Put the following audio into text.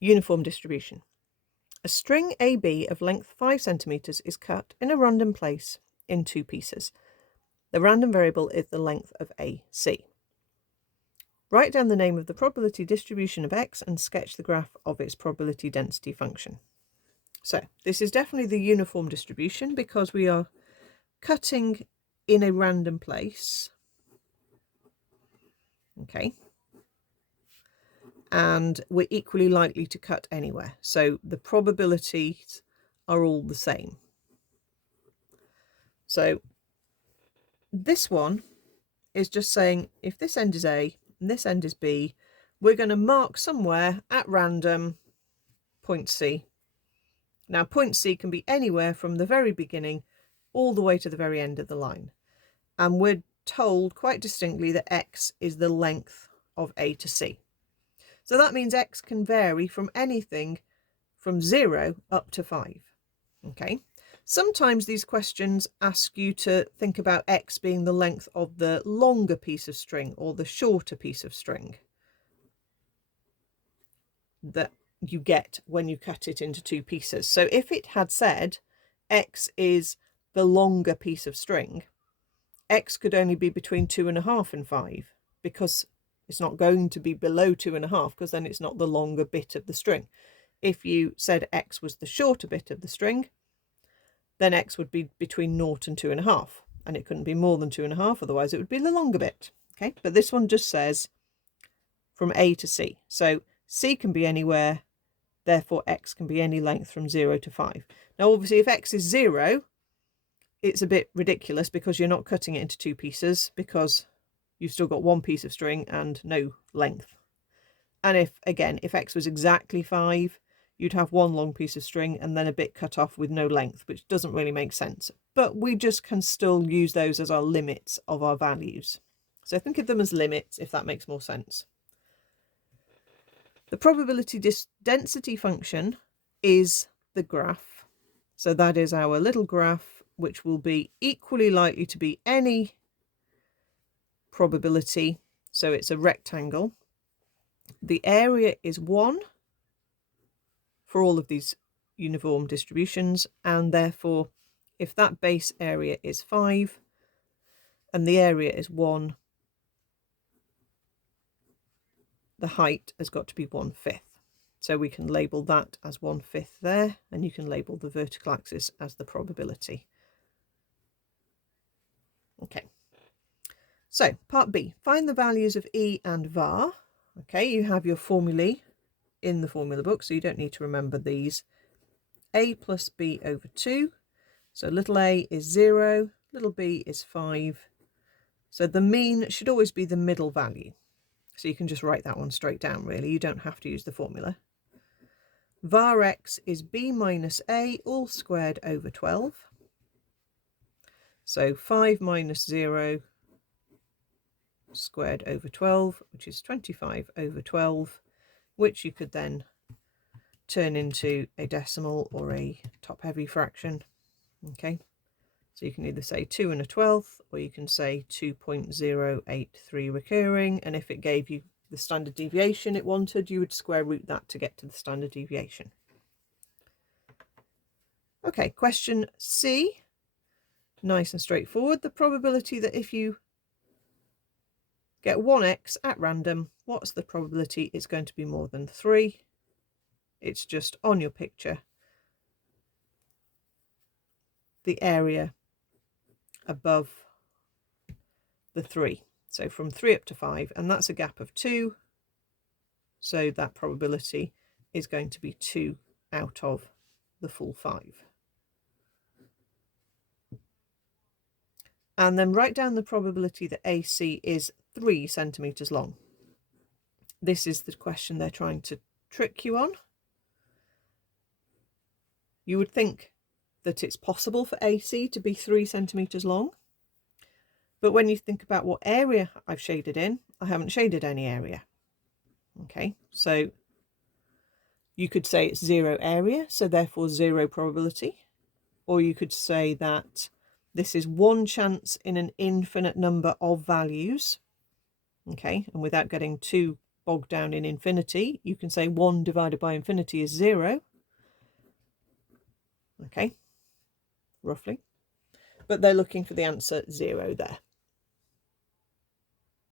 Uniform distribution. A string AB of length 5 centimeters is cut in a random place in 2 pieces. The random variable is the length of AC. Write down the name of the probability distribution of X and sketch the graph of its probability density function. So this is definitely the uniform distribution because we are cutting in a random place. Okay. And we're equally likely to cut anywhere. So the probabilities are all the same. So this one is just saying if this end is A and this end is B, we're going to mark somewhere at random point C. Now point C can be anywhere from the very beginning all the way to the very end of the line. And we're told quite distinctly that X is the length of A to C. So that means X can vary from anything from 0 up to 5. Okay. Sometimes these questions ask you to think about X being the length of the longer piece of string or the shorter piece of string that you get when you cut it into 2 pieces. So if it had said X is the longer piece of string, X could only be between 2.5 and 5 because it's not going to be below 2.5 because then it's not the longer bit of the string. If you said X was the shorter bit of the string, then X would be between 0 and 2.5, and it couldn't be more than 2.5, otherwise it would be the longer bit. Okay, but this one just says from A to C. So C can be anywhere, therefore X can be any length from 0 to 5. Now obviously if X is 0, it's a bit ridiculous because you're not cutting it into 2 pieces because you've still got 1 piece of string and no length. And if X was exactly 5, you'd have 1 long piece of string and then a bit cut off with no length, which doesn't really make sense. But we just can still use those as our limits of our values. So think of them as limits, if that makes more sense. The probability density function is the graph. So that is our little graph, which will be equally likely to be any probability. So it's a rectangle. The area is 1 for all of these uniform distributions, and therefore if that base area is 5 and the area is 1, the height has got to be 1/5. So we can label that as 1/5 there, and you can label the vertical axis as the probability. Okay, so part B, find the values of E and var. Okay, you have your formulae in the formula book, so you don't need to remember these. A plus B over 2. So little a is 0, little b is 5. So the mean should always be the middle value. So you can just write that one straight down, really. You don't have to use the formula. Var x is b minus a all squared over 12. So 5 minus 0 squared over 12, which is 25 over 12, which you could then turn into a decimal or a top-heavy fraction. Okay, so you can either say 2 and a 12th, or you can say 2.083 recurring, and if it gave you the standard deviation it wanted, you would square root that to get to the standard deviation. Okay, question C, nice and straightforward. The probability that if you get 1x at random, what's the probability it's going to be more than 3? It's just on your picture, the area above the 3. So from 3 up to 5, and that's a gap of 2. So that probability is going to be 2 out of the full 5. And then write down the probability that AC is 3 centimeters long. This is the question they're trying to trick you on. You would think that it's possible for AC to be 3 centimeters long. But when you think about what area I've shaded in, I haven't shaded any area. Okay, so you could say it's 0 area, so therefore 0 probability. Or you could say that this is 1 chance in an infinite number of values. Okay, and without getting too bogged down in infinity, you can say 1 divided by infinity is 0. Okay, roughly. But they're looking for the answer 0 there.